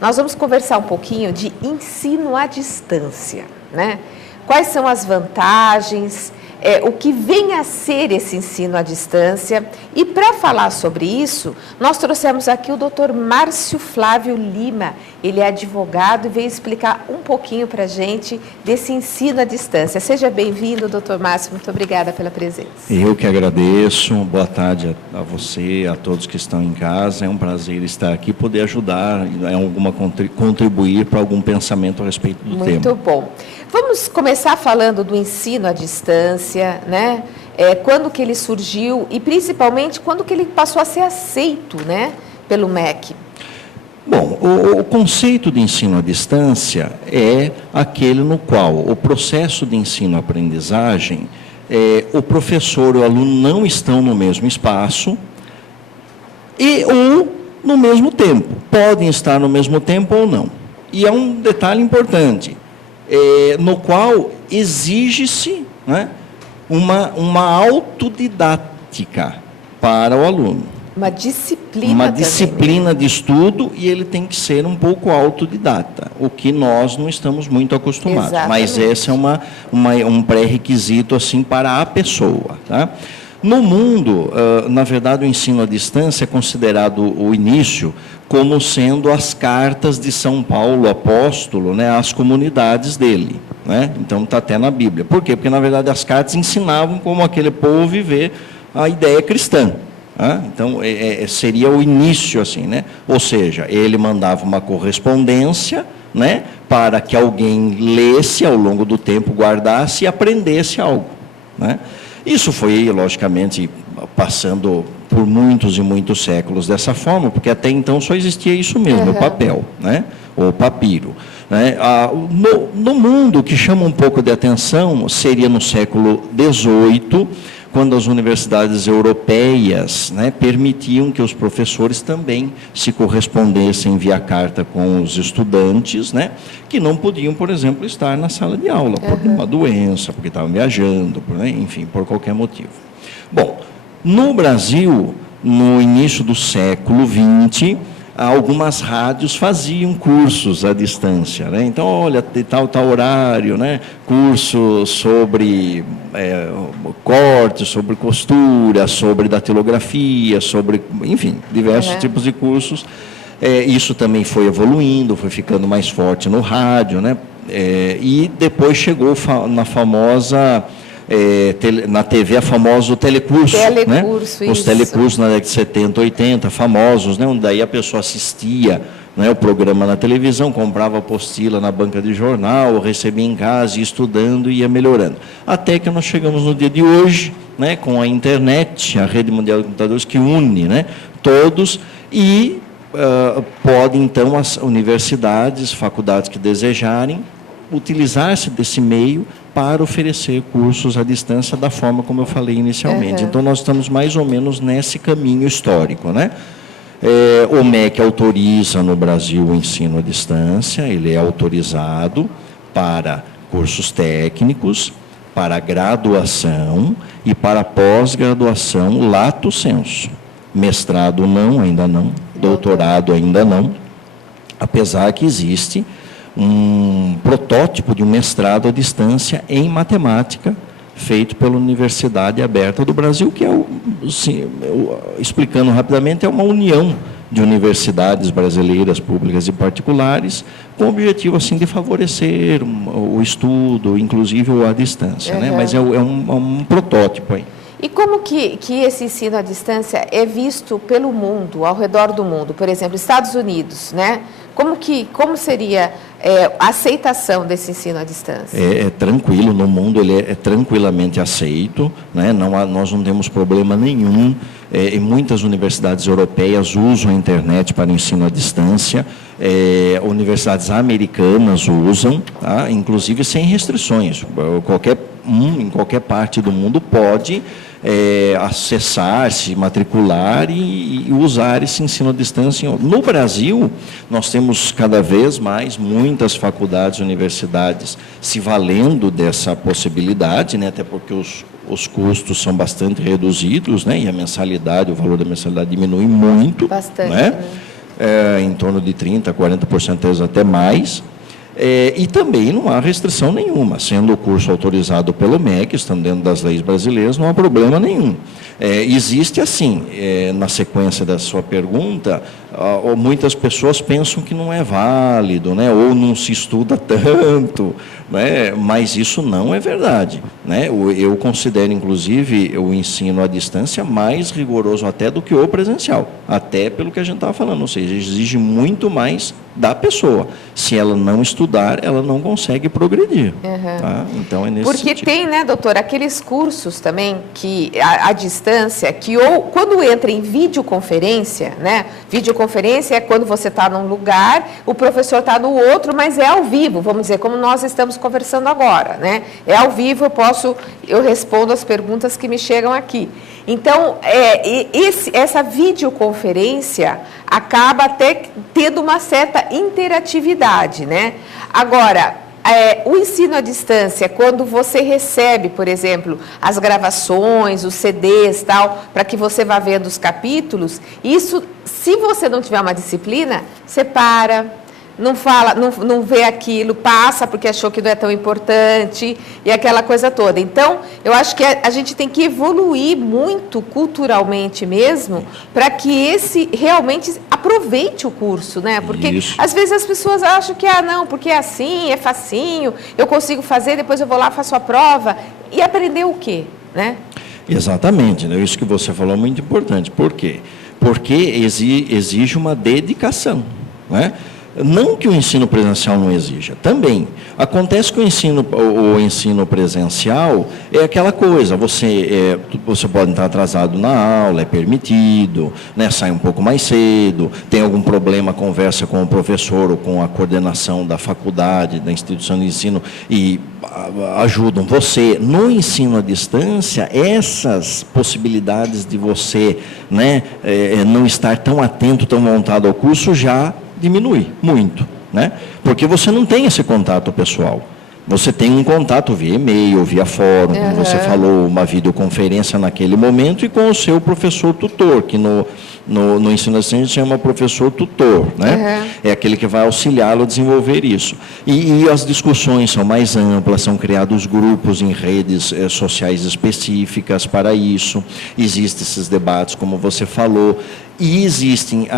nós vamos conversar um pouquinho de ensino à distância, né? Quais são as vantagens, o que vem a ser esse ensino à distância. E para falar sobre isso, nós trouxemos aqui o Dr. Márcio Flávio Lima. Ele é advogado e veio explicar um pouquinho para a gente desse ensino à distância. Seja bem-vindo, Dr. Márcio. Muito obrigada pela presença. Eu que agradeço. Boa tarde a você, a todos que estão em casa. É um prazer estar aqui, poder ajudar, contribuir para algum pensamento a respeito do tema. Muito bom. Vamos começar falando do ensino à distância, né? Quando que ele surgiu e principalmente quando que ele passou a ser aceito, né, pelo MEC. Bom, o conceito de ensino à distância é aquele no qual o processo de ensino-aprendizagem, o professor e o aluno não estão no mesmo espaço ou no mesmo tempo. Podem estar no mesmo tempo ou não. E é um detalhe importante. No qual exige-se, né, uma autodidática para o aluno. Uma disciplina Uma também, disciplina de estudo, e ele tem que ser um pouco autodidata, o que nós não estamos muito acostumados. Exatamente. Mas esse é um pré-requisito assim, para a pessoa. Tá? No mundo, na verdade, o ensino à distância é considerado o início como sendo as cartas de São Paulo, apóstolo, né, às comunidades dele. Né? Então, está até na Bíblia. Por quê? Porque, na verdade, as cartas ensinavam como aquele povo viver a ideia cristã. Né? Então, seria o início, assim, né? Ou seja, ele mandava uma correspondência, né, para que alguém lesse ao longo do tempo, guardasse e aprendesse algo. Né? Isso foi, logicamente, passando por muitos e muitos séculos dessa forma, porque até então só existia isso mesmo, o papel, né? O papiro. Né? No mundo, o que chama um pouco de atenção seria no século XVIII, quando as universidades europeias, né, permitiam que os professores também se correspondessem via carta com os estudantes, né, que não podiam, por exemplo, estar na sala de aula, por uma doença, porque estavam viajando, enfim, por qualquer motivo. Bom, no Brasil, no início do século XX, algumas rádios faziam cursos à distância, né? Então, olha, de tal horário, né? Curso sobre corte, sobre costura, sobre datilografia, sobre, enfim, diversos tipos de cursos. Isso também foi evoluindo, foi ficando mais forte no rádio, né? E depois chegou na famosa... na TV, a famoso telecurso, né? Os telecursos na década de 70, 80, famosos, né? Onde daí a pessoa assistia, né, o programa na televisão, comprava apostila na banca de jornal, recebia em casa, ia estudando e ia melhorando. Até que nós chegamos no dia de hoje, né, com a internet, a rede mundial de computadores, que une, né, todos, e podem, então, as universidades, faculdades que desejarem, utilizar-se desse meio para oferecer cursos à distância da forma como eu falei inicialmente. Então, nós estamos mais ou menos nesse caminho histórico, né? O MEC autoriza no Brasil o ensino à distância, ele é autorizado para cursos técnicos, para graduação e para pós-graduação lato sensu. Mestrado não, ainda não, doutorado ainda não, apesar que existe um protótipo de um mestrado à distância em matemática, feito pela Universidade Aberta do Brasil, que é, explicando rapidamente, é uma união de universidades brasileiras, públicas e particulares, com o objetivo assim, de favorecer o estudo, inclusive à distância. Né? Mas é um protótipo aí. E como que esse ensino à distância é visto pelo mundo, ao redor do mundo? Por exemplo, Estados Unidos, né? Como seria a aceitação desse ensino à distância? Tranquilo, no mundo ele é tranquilamente aceito, né? Nós não temos problema nenhum. Em muitas universidades europeias usam a internet para ensino à distância, universidades americanas usam, tá? Inclusive sem restrições. Em qualquer parte do mundo pode acessar, se matricular e usar esse ensino à distância. No Brasil, nós temos cada vez mais muitas faculdades e universidades se valendo dessa possibilidade, né? Até porque os custos são bastante reduzidos, né? E a mensalidade, o valor da mensalidade diminui muito. Bastante, né? em torno de 30%, 40%, até mais. E também não há restrição nenhuma, sendo o curso autorizado pelo MEC, estando dentro das leis brasileiras, não há problema nenhum. Existe assim, na sequência da sua pergunta, muitas pessoas pensam que não é válido, né, ou não se estuda tanto, né, mas isso não é verdade, né? Eu considero, inclusive, o ensino à distância mais rigoroso até do que o presencial, até pelo que a gente estava falando, ou seja, exige muito mais da pessoa. Se ela não estudar, ela não consegue progredir. Tá? Então, é nesse Porque sentido. tem, né, doutor, aqueles cursos também que à distância, que ou quando entra em videoconferência, né? Videoconferência é quando você está num lugar, o professor está no outro, mas é ao vivo, vamos dizer, como nós estamos conversando agora, né? É ao vivo, eu respondo as perguntas que me chegam aqui. Então, essa videoconferência acaba até tendo uma certa interatividade, né? Agora, o ensino à distância, quando você recebe, por exemplo, as gravações, os CDs, tal, para que você vá vendo os capítulos, isso, se você não tiver uma disciplina, você para, não fala, não vê aquilo, passa porque achou que não é tão importante e aquela coisa toda. Então, eu acho que a gente tem que evoluir muito culturalmente mesmo para que esse realmente aproveite o curso, né? Porque às vezes as pessoas acham que, não, porque é assim, é facinho, eu consigo fazer, depois eu vou lá, faço a prova. E aprender o quê, né? Exatamente, né? Isso que você falou é muito importante. Por quê? Porque exige uma dedicação, né? Não que o ensino presencial não exija, também. Acontece que o ensino presencial é aquela coisa, você pode estar atrasado na aula, é permitido, né, sai um pouco mais cedo, tem algum problema, conversa com o professor ou com a coordenação da faculdade, da instituição de ensino e ajudam você. No ensino à distância, essas possibilidades de você, né, não estar tão atento, tão montado ao curso, já diminui muito, né? Porque você não tem esse contato pessoal. Você tem um contato via e-mail, via fórum, como você falou, uma videoconferência naquele momento e com o seu professor tutor, que no ensino à distância chama professor tutor, né? É aquele que vai auxiliá-lo a desenvolver isso. E as discussões são mais amplas, são criados grupos em redes sociais específicas para isso, existem esses debates, como você falou, e existem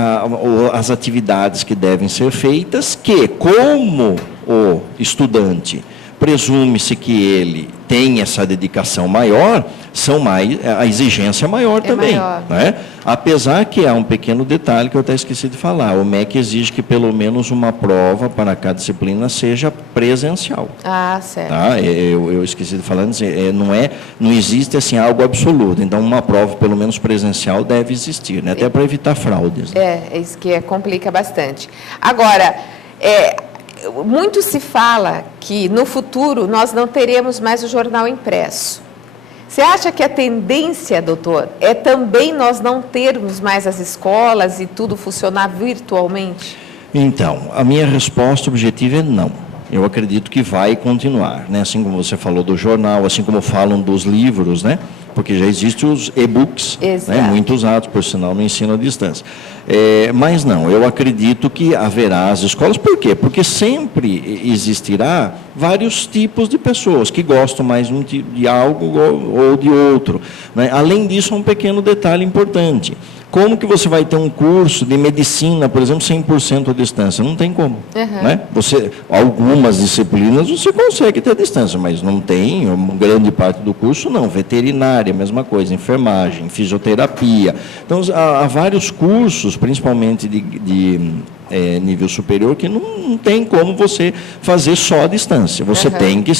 as atividades que devem ser feitas, que, como o estudante presume-se que ele tem essa dedicação maior, a exigência é maior também. Maior. Né? Apesar que há um pequeno detalhe que eu até esqueci de falar, o MEC exige que pelo menos uma prova para cada disciplina seja presencial. Certo. Tá? Eu esqueci de falar, não existe assim, algo absoluto, então uma prova pelo menos presencial deve existir, né? Até para evitar fraudes. Né? Isso que complica bastante. Agora, muito se fala que no futuro nós não teremos mais o jornal impresso. Você acha que a tendência, doutor, é também nós não termos mais as escolas e tudo funcionar virtualmente? Então, a minha resposta objetiva é não. Eu acredito que vai continuar, né? Assim como você falou do jornal, assim como falam dos livros, né? Porque já existem os e-books, né? Muito usados, por sinal, no ensino à distância. Mas não, eu acredito que haverá as escolas. Por quê? Porque sempre existirá vários tipos de pessoas que gostam mais de algo ou de outro, né? Além disso, um pequeno detalhe importante. Como que você vai ter um curso de medicina, por exemplo, 100% à distância? Não tem como. Né? Algumas disciplinas você consegue ter à distância, mas não tem, grande parte do curso não. Veterinária, mesma coisa, enfermagem, fisioterapia. Então, há vários cursos, principalmente de nível superior, que não tem como você fazer só à distância. Você tem que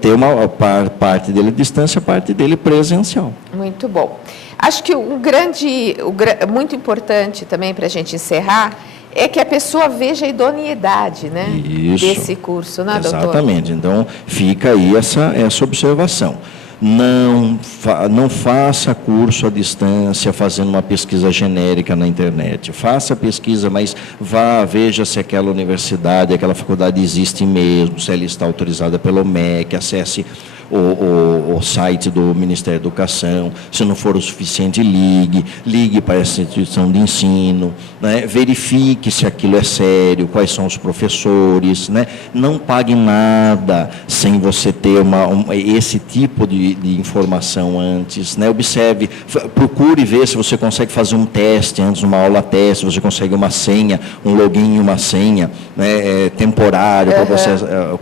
ter uma parte dele à distância, parte dele presencial. Muito bom. Acho que muito importante também para a gente encerrar é que a pessoa veja a idoneidade, né, desse curso, né, doutor? Exatamente. Então, fica aí essa observação. Não faça curso à distância fazendo uma pesquisa genérica na internet. Faça pesquisa, mas veja se aquela universidade, aquela faculdade existe mesmo, se ela está autorizada pelo MEC, acesse o site do Ministério da Educação. Se não for o suficiente, ligue para essa instituição de ensino, né? Verifique se aquilo é sério, quais são os professores, né? Não pague nada sem você ter esse tipo de informação antes, né? Observe, procure ver se você consegue fazer um teste antes, uma aula teste, você consegue uma senha, um login e uma senha, né, temporário, para você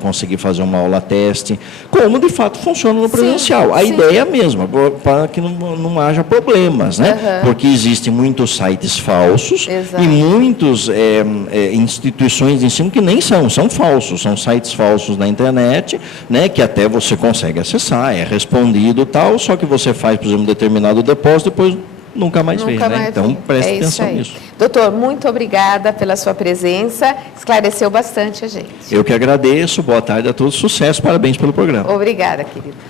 conseguir fazer uma aula teste, como de fato funciona no presencial. A ideia é a mesma, para que não haja problemas, né? Porque existem muitos sites falsos. Exato. E muitas instituições de ensino que nem são falsos, são sites falsos na internet, né, que até você consegue acessar, é respondido e tal, só que você faz, por exemplo, um determinado depósito, depois nunca mais vê, né? Então, preste atenção nisso. Doutor, muito obrigada pela sua presença, esclareceu bastante a gente. Eu que agradeço, boa tarde a todos, sucesso, parabéns pelo programa. Obrigada, querido.